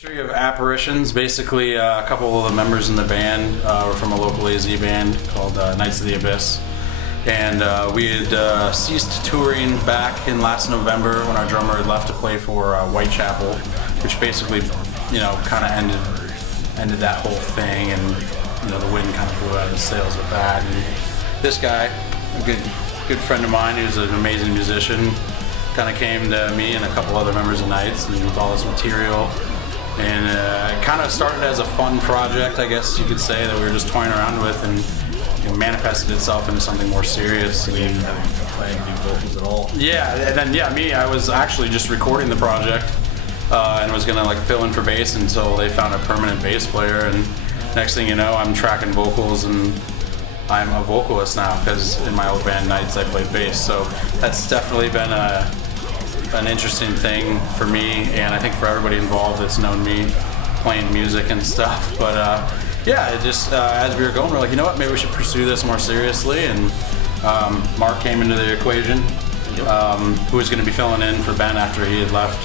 History of Apparitions. Basically, a couple of the members in the band were from a local AZ band called Knights of the Abyss, and we had ceased touring back in last November when our drummer had left to play for Whitechapel, which basically, you know, kind of ended that whole thing, and you know, the wind kind of blew out of the sails with that. And this guy, a good friend of mine, who's an amazing musician, kind of came to me and a couple other members of Knights and with all this material. And it kind of started as a fun project, I guess you could say, that we were just toying around with, and manifested itself into something more serious. So you haven't planned to do vocals at all? Yeah, and then I was actually just recording the project and was gonna like fill in for bass until they found a permanent bass player. And next thing you know, I'm tracking vocals, and I'm a vocalist now because in my old band Knights I played bass. So that's definitely been an interesting thing for me, and I think for everybody involved that's known me playing music and stuff. But yeah, it just as we were going, we're like, you know what, maybe we should pursue this more seriously. And Mark came into the equation, who was going to be filling in for Ben after he had left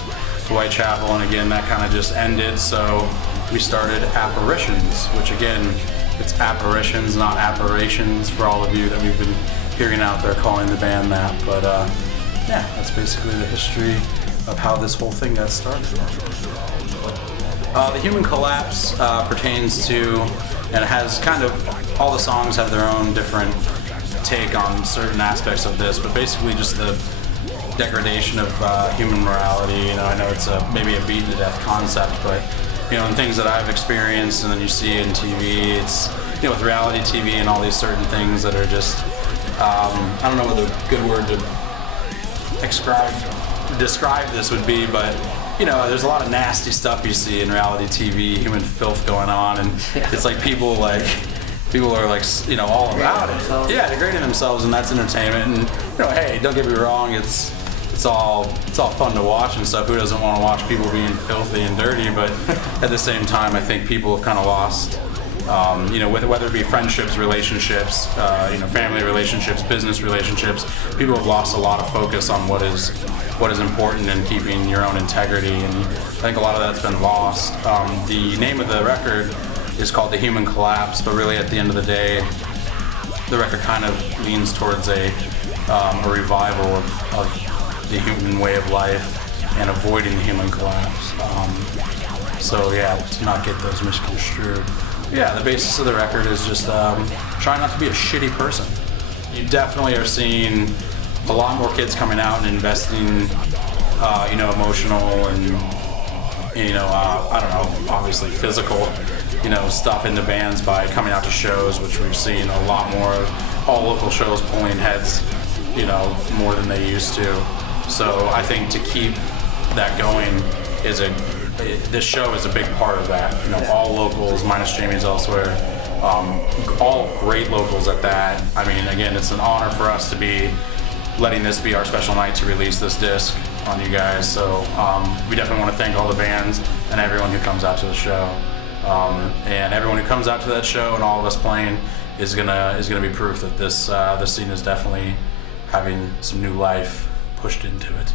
Whitechapel, and again that kind of just ended. So we started Apparitions, which again, it's Apparitions, not Apparitions, for all of you that we've been hearing out there calling the band that. But yeah, that's basically the history of how this whole thing got started. The Human Collapse pertains to, and it has kind of, all the songs have their own different take on certain aspects of this, but basically just the degradation of human morality. You know, I know it's maybe a beaten to death concept, but you know, and things that I've experienced and then you see in TV, it's, you know, with reality TV and all these certain things that are just, I don't know what the good word to describe this would be, but you know, there's a lot of nasty stuff you see in reality TV, human filth going on, and it's like people are like, you know, all about it. Yeah, degrading themselves, and that's entertainment. And you know, hey, don't get me wrong, it's all fun to watch and stuff. Who doesn't want to watch people being filthy and dirty? But at the same time, I think people have kind of lost, you know, whether it be friendships, relationships, you know, family relationships, business relationships, people have lost a lot of focus on what is important in keeping your own integrity, and I think a lot of that's been lost. The name of the record is called The Human Collapse, but really at the end of the day, the record kind of leans towards a revival of the human way of life and avoiding the human collapse. So yeah, to not get those misconstrued. Yeah, the basis of the record is just trying not to be a shitty person. You definitely are seeing a lot more kids coming out and investing, you know, emotional and, you know, I don't know, obviously physical, you know, stuff into bands by coming out to shows, which we've seen a lot more of. All local shows pulling heads, you know, more than they used to. So I think to keep that going is this show is a big part of that. You know, all locals, minus Jamie's elsewhere, all great locals at that. I mean, again, it's an honor for us to be letting this be our special night to release this disc on you guys. So we definitely want to thank all the bands and everyone who comes out to the show. And everyone who comes out to that show and all of us playing is gonna be proof that this scene is definitely having some new life pushed into it.